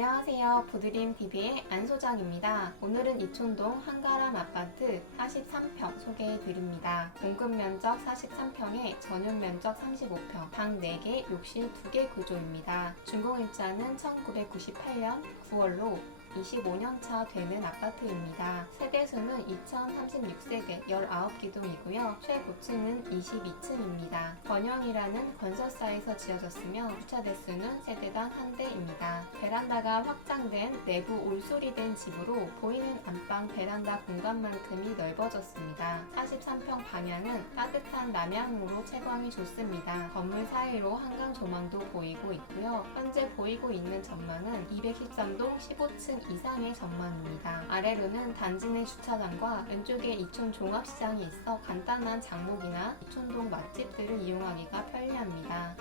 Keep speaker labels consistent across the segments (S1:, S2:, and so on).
S1: 안녕하세요. 부드림 TV의 안 소장입니다. 오늘은 이촌동 한가람 아파트 43평 소개해 드립니다. 공급 면적 43평에 전용 면적 35평, 방 4개, 욕실 2개 구조입니다. 준공일자는 1998년 9월로 25년 차 되는 아파트입니다. 세대수는 2036세대 19기동이고요. 최고층은 22층입니다. 번영이라는 건설사에서 지어졌으며 주차 대수는 세대당 한 대입니다. 베란다가 확장된 내부 올수리된 집으로 보이는 안방 베란다 공간만큼이 넓어졌습니다. 43평 방향은 따뜻한 남향으로 채광이 좋습니다. 건물 사이 로 한강 조망도 보이고 있고요. 현재 보이고 있는 전망은 213동 15층 이상의 전망입니다. 아래로는 단지 내 주차장과 왼쪽에 이촌 종합시장이 있어 간단한 장목이나 이촌동 맛집들을 이용하기가 편리합니다.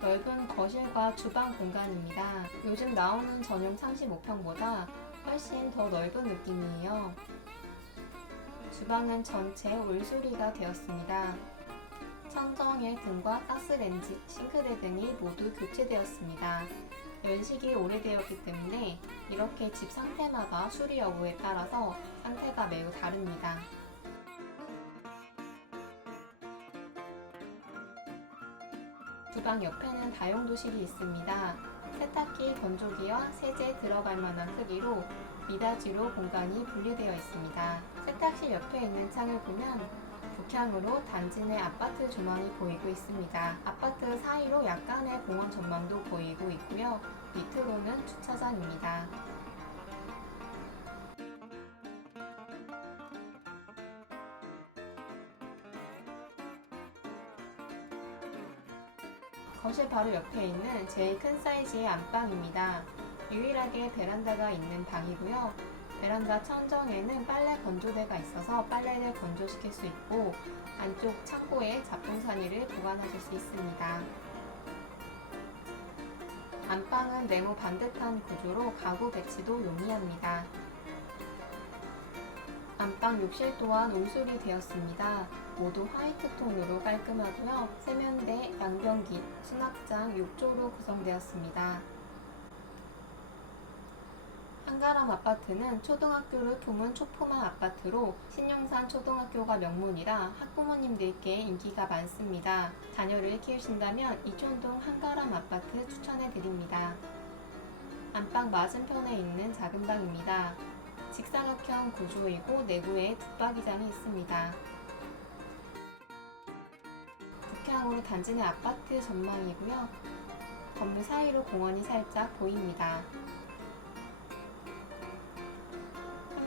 S1: 넓은 거실과 주방 공간입니다. 요즘 나오는 전용 35평보다 훨씬 더 넓은 느낌이에요. 주방은 전체 올수리가 되었습니다. 천정의 등과 가스렌지, 싱크대 등이 모두 교체되었습니다. 연식이 오래되었기 때문에 이렇게 집 상태마다 수리 여부에 따라서 상태가 매우 다릅니다. 주방 옆에는 다용도실이 있습니다. 세탁기, 건조기와 세제 들어갈 만한 크기로 미닫이로 공간이 분리되어 있습니다. 세탁실 옆에 있는 창을 보면 북향으로 단지 내 아파트 조망이 보이고 있습니다. 아파트 사이로 약간의 공원 전망도 보이고 있고요. 밑으로는 주차장입니다. 거실 바로 옆에 있는 제일 큰 사이즈의 안방입니다. 유일하게 베란다가 있는 방이고요. 베란다 천정에는 빨래 건조대가 있어서 빨래를 건조시킬 수 있고 안쪽 창고에 잡동사니를 보관하실 수 있습니다. 안방은 네모 반듯한 구조로 가구 배치도 용이합니다. 안방 욕실 또한 온수리 되었습니다. 모두 화이트 톤으로 깔끔하고요. 세면대, 양변기, 수납장, 욕조로 구성되었습니다. 한가람 아파트는 초등학교를 품은 초포만 아파트로 신용산 초등학교가 명문이라 학부모님들께 인기가 많습니다. 자녀를 키우신다면 이촌동 한가람 아파트 추천해 드립니다. 안방 맞은편에 있는 작은 방입니다. 직사각형 구조이고 내부에 붙박이장이 있습니다. 북향으로 단지 내 아파트 전망이고요. 건물 사이로 공원이 살짝 보입니다.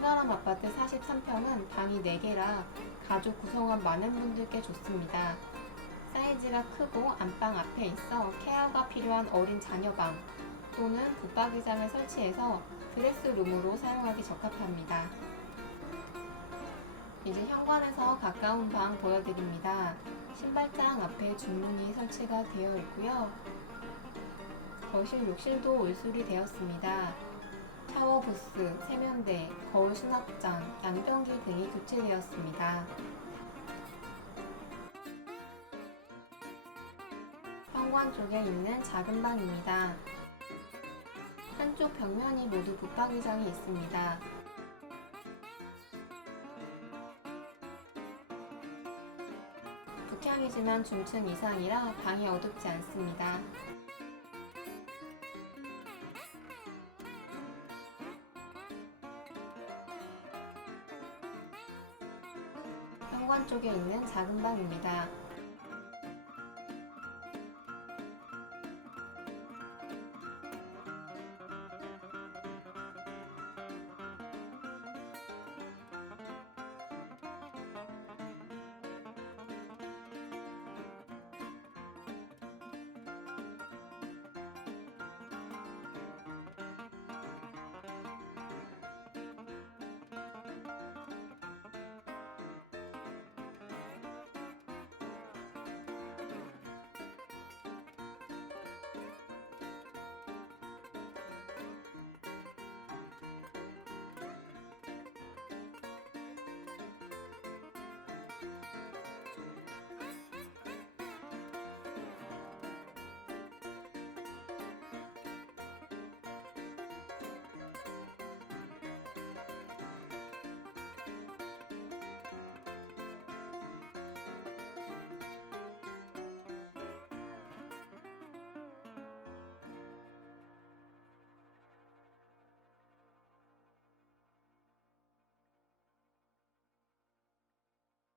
S1: 한가람 아파트 43평은 방이 4개라 가족 구성원 많은 분들께 좋습니다. 사이즈가 크고 안방 앞에 있어 케어가 필요한 어린 자녀방 또는 붙박이장을 설치해서 드레스룸으로 사용하기 적합합니다. 이제 현관에서 가까운 방 보여드립니다. 신발장 앞에 중문이 설치가 되어 있고요. 거실 욕실도 올수리 되었습니다. 샤워 부스, 세면대, 거울 수납장, 양변기 등이 교체되었습니다. 현관 쪽에 있는 작은 방입니다. 한쪽 벽면이 모두 붙박이장이 있습니다. 북향이지만 중층 이상이라 방이 어둡지 않습니다. 현관 쪽에 있는 작은 방입니다.